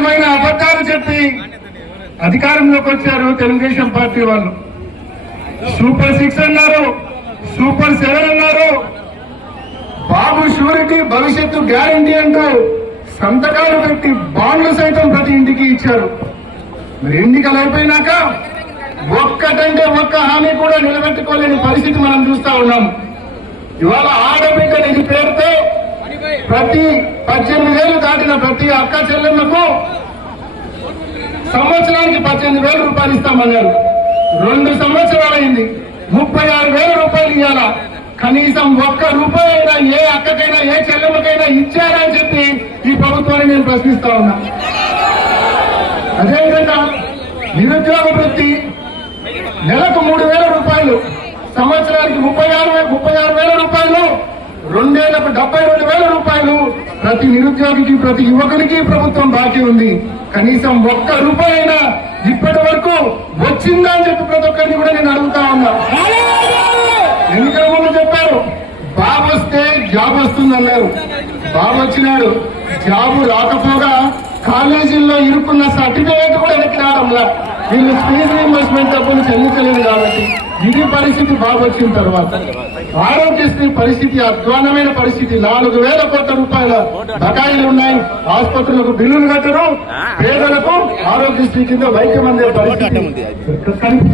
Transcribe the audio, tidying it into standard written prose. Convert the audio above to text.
రకమైన అబద్ధాలు చెప్పి అధికారంలోకి వచ్చారు తెలుగుదేశం పార్టీ వాళ్ళు. సూపర్ 6 అన్నారు, సూపర్ 7 అన్నారు, బాబు షూరిటీ భవిష్యత్తు గ్యారంటీ అంటూ సంతకాలు పెట్టి బాండ్లు సైతం ప్రతి ఇంటికి ఇచ్చారు. మరి ఎన్నికలు అయిపోయినాక ఒక్కటంటే ఒక్క హామీ కూడా నిలబెట్టుకోలేని పరిస్థితి మనం చూస్తా ఉన్నాం. ఇవాళ ఆడబిడ్డ నిధి పేరుతో ప్రతి 18,000 దాటిన ప్రతి అక్క చెల్లెమ్మకు సంవత్సరానికి 18,000 రూపాయలు ఇస్తామన్నారు. 2 సంవత్సరాలైంది, 36,000 రూపాయలు ఇవ్వాలా? కనీసం ఒక్క రూపాయి అయినా ఏ అక్కకైనా ఏ చెల్లెమ్మకైనా ఇచ్చారా అని చెప్పి ఈ ప్రభుత్వాన్ని నేను ప్రశ్నిస్తా ఉన్నా. అదేవిధంగా నిరుద్యోగ వృత్తి నెలకు 3,000 రూపాయలు, సంవత్సరానికి 36,000 రూపాయలు, 2 ఏళ్లకు 72,000 రూపాయలు ప్రతి నిరుద్యోగికి ప్రతి యువకునికి ప్రభుత్వం బాకీ ఉంది. కనీసం ఒక్క రూపాయి అయినా ఇప్పటి వరకు వచ్చిందా అని చెప్పి ప్రతి ఒక్కరిని కూడా నేను అడుగుతా ఉన్నా. ఎన్నికల ముందు చెప్పారు బాబు వస్తే జాబ్ వస్తుందన్నారు. బాబు వచ్చినాడు, జాబు రాకపోగా కాలేజీల్లో ఇరుక్కున్న సర్టిఫికేట్ కూడా వెనక్కి రావడంలా. వీళ్ళు ఫీజు రీయింబర్స్మెంట్ డబ్బులు చెల్లించలేదు కాబట్టి ఇది పరిస్థితి. బాబు వచ్చిన తర్వాత ఆరోగ్యశ్రీ పరిస్థితి అధ్వానమైన పరిస్థితి. 4,000 కోట్ల రూపాయల బకాయిలు ఉన్నాయి. ఆసుపత్రులకు బిల్లులు కట్టరు, పేదలకు ఆరోగ్యశ్రీ కింద వైద్యం అందే పరిస్థితి కనిపిస్తుంది.